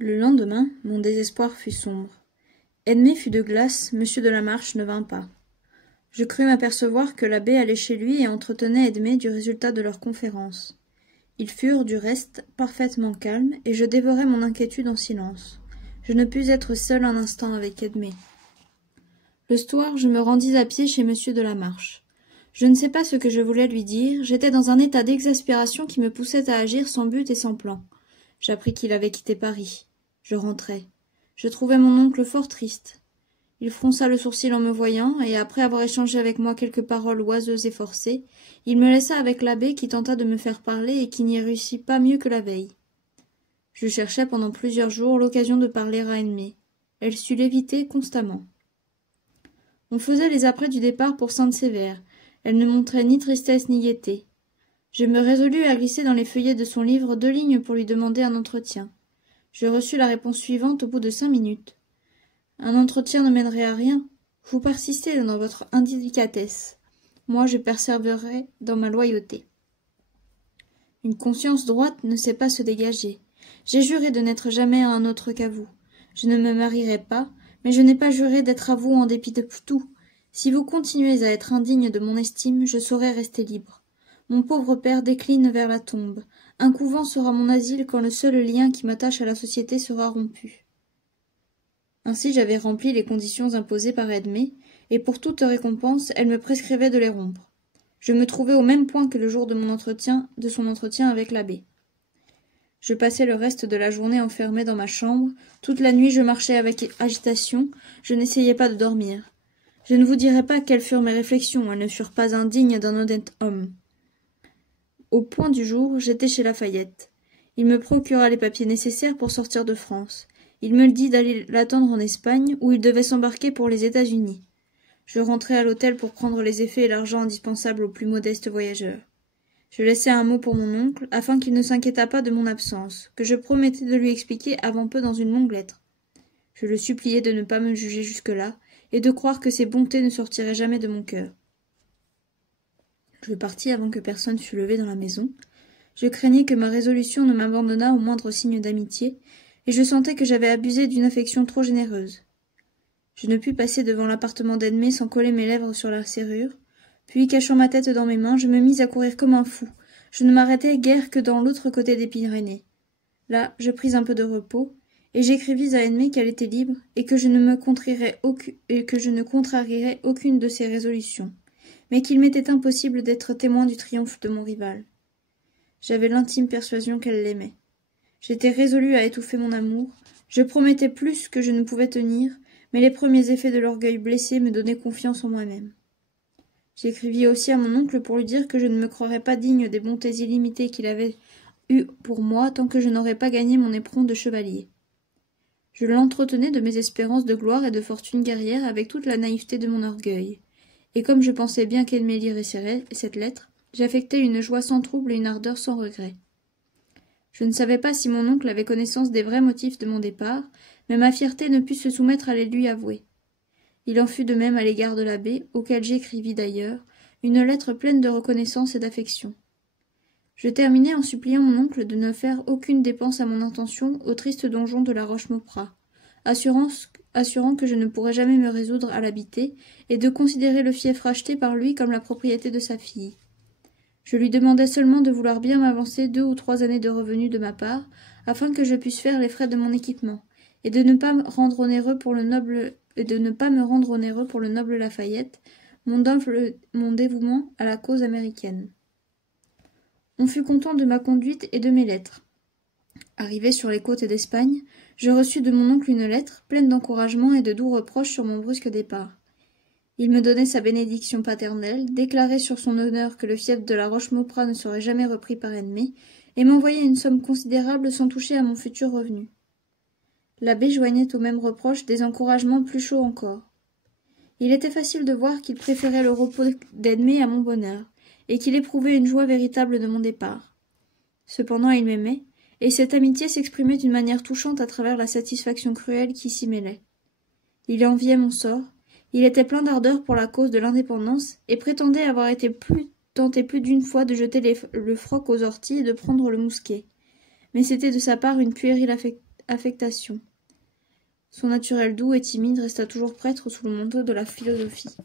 Le lendemain, mon désespoir fut sombre. Edmé fut de glace, monsieur de la Marche ne vint pas. Je crus m'apercevoir que l'abbé allait chez lui et entretenait Edmé du résultat de leur conférence. Ils furent, du reste, parfaitement calmes, et je dévorai mon inquiétude en silence. Je ne pus être seul un instant avec Edmé. Le soir, je me rendis à pied chez monsieur de la Marche. Je ne sais pas ce que je voulais lui dire, j'étais dans un état d'exaspération qui me poussait à agir sans but et sans plan. J'appris qu'il avait quitté Paris. Je rentrai. Je trouvai mon oncle fort triste. Il fronça le sourcil en me voyant, et après avoir échangé avec moi quelques paroles oiseuses et forcées, il me laissa avec l'abbé qui tenta de me faire parler et qui n'y réussit pas mieux que la veille. Je cherchai pendant plusieurs jours l'occasion de parler à Edmé. Elle sut l'éviter constamment. On faisait les apprêts du départ pour Sainte-Sévère. Elle ne montrait ni tristesse ni gaieté. Je me résolus à glisser dans les feuillets de son livre 2 lignes pour lui demander un entretien. Je reçus la réponse suivante au bout de 5 minutes. Un entretien ne mènerait à rien. Vous persistez dans votre indélicatesse. Moi, je persévérerai dans ma loyauté. Une conscience droite ne sait pas se dégager. J'ai juré de n'être jamais à un autre qu'à vous. Je ne me marierai pas, mais je n'ai pas juré d'être à vous en dépit de tout. Si vous continuez à être indigne de mon estime, je saurai rester libre. Mon pauvre père décline vers la tombe. Un couvent sera mon asile quand le seul lien qui m'attache à la société sera rompu. Ainsi j'avais rempli les conditions imposées par Edmé, et pour toute récompense, elle me prescrivait de les rompre. Je me trouvais au même point que le jour de son entretien avec l'abbé. Je passai le reste de la journée enfermé dans ma chambre. Toute la nuit je marchais avec agitation, je n'essayais pas de dormir. Je ne vous dirai pas quelles furent mes réflexions, elles ne furent pas indignes d'un honnête homme. Au point du jour, j'étais chez Lafayette. Il me procura les papiers nécessaires pour sortir de France. Il me dit d'aller l'attendre en Espagne, où il devait s'embarquer pour les États-Unis. Je rentrai à l'hôtel pour prendre les effets et l'argent indispensables aux plus modestes voyageurs. Je laissai un mot pour mon oncle, afin qu'il ne s'inquiétât pas de mon absence, que je promettais de lui expliquer avant peu dans une longue lettre. Je le suppliai de ne pas me juger jusque-là, et de croire que ses bontés ne sortiraient jamais de mon cœur. Je partis avant que personne fût levé dans la maison. Je craignais que ma résolution ne m'abandonnât au moindre signe d'amitié, et je sentais que j'avais abusé d'une affection trop généreuse. Je ne pus passer devant l'appartement d'Edmé sans coller mes lèvres sur la serrure, puis, cachant ma tête dans mes mains, je me mis à courir comme un fou. Je ne m'arrêtai guère que dans l'autre côté des Pyrénées. Là, je pris un peu de repos, et j'écrivis à Edmé qu'elle était libre, et que je ne contrarierais aucune de ses résolutions, mais qu'il m'était impossible d'être témoin du triomphe de mon rival. J'avais l'intime persuasion qu'elle l'aimait. J'étais résolu à étouffer mon amour, je promettais plus que je ne pouvais tenir, mais les premiers effets de l'orgueil blessé me donnaient confiance en moi-même. J'écrivis aussi à mon oncle pour lui dire que je ne me croirais pas digne des bontés illimitées qu'il avait eues pour moi tant que je n'aurais pas gagné mon éperon de chevalier. Je l'entretenais de mes espérances de gloire et de fortune guerrière avec toute la naïveté de mon orgueil. Et comme je pensais bien qu'Edmé lirait cette lettre, j'affectai une joie sans trouble et une ardeur sans regret. Je ne savais pas si mon oncle avait connaissance des vrais motifs de mon départ, mais ma fierté ne put se soumettre à les lui avouer. Il en fut de même à l'égard de l'abbé, auquel j'écrivis d'ailleurs une lettre pleine de reconnaissance et d'affection. Je terminai en suppliant mon oncle de ne faire aucune dépense à mon intention au triste donjon de la Roche-Mauprat, assurant que je ne pourrais jamais me résoudre à l'habiter, et de considérer le fief racheté par lui comme la propriété de sa fille. Je lui demandai seulement de vouloir bien m'avancer 2 ou 3 années de revenus de ma part, afin que je puisse faire les frais de mon équipement, et de ne pas me rendre onéreux pour le noble Lafayette, mon dévouement à la cause américaine. On fut content de ma conduite et de mes lettres. Arrivé sur les côtes d'Espagne, je reçus de mon oncle une lettre, pleine d'encouragement et de doux reproches sur mon brusque départ. Il me donnait sa bénédiction paternelle, déclarait sur son honneur que le fief de la Roche-Mauprat ne serait jamais repris par Edmé, et m'envoyait une somme considérable sans toucher à mon futur revenu. L'abbé joignait aux mêmes reproches des encouragements plus chauds encore. Il était facile de voir qu'il préférait le repos d'Edmé à mon bonheur, et qu'il éprouvait une joie véritable de mon départ. Cependant il m'aimait, et cette amitié s'exprimait d'une manière touchante à travers la satisfaction cruelle qui s'y mêlait. Il enviait mon sort, il était plein d'ardeur pour la cause de l'indépendance, et prétendait avoir été tenté plus d'une fois de jeter le froc aux orties et de prendre le mousquet. Mais c'était de sa part une puérile affectation. Son naturel doux et timide resta toujours prêtre sous le manteau de la philosophie.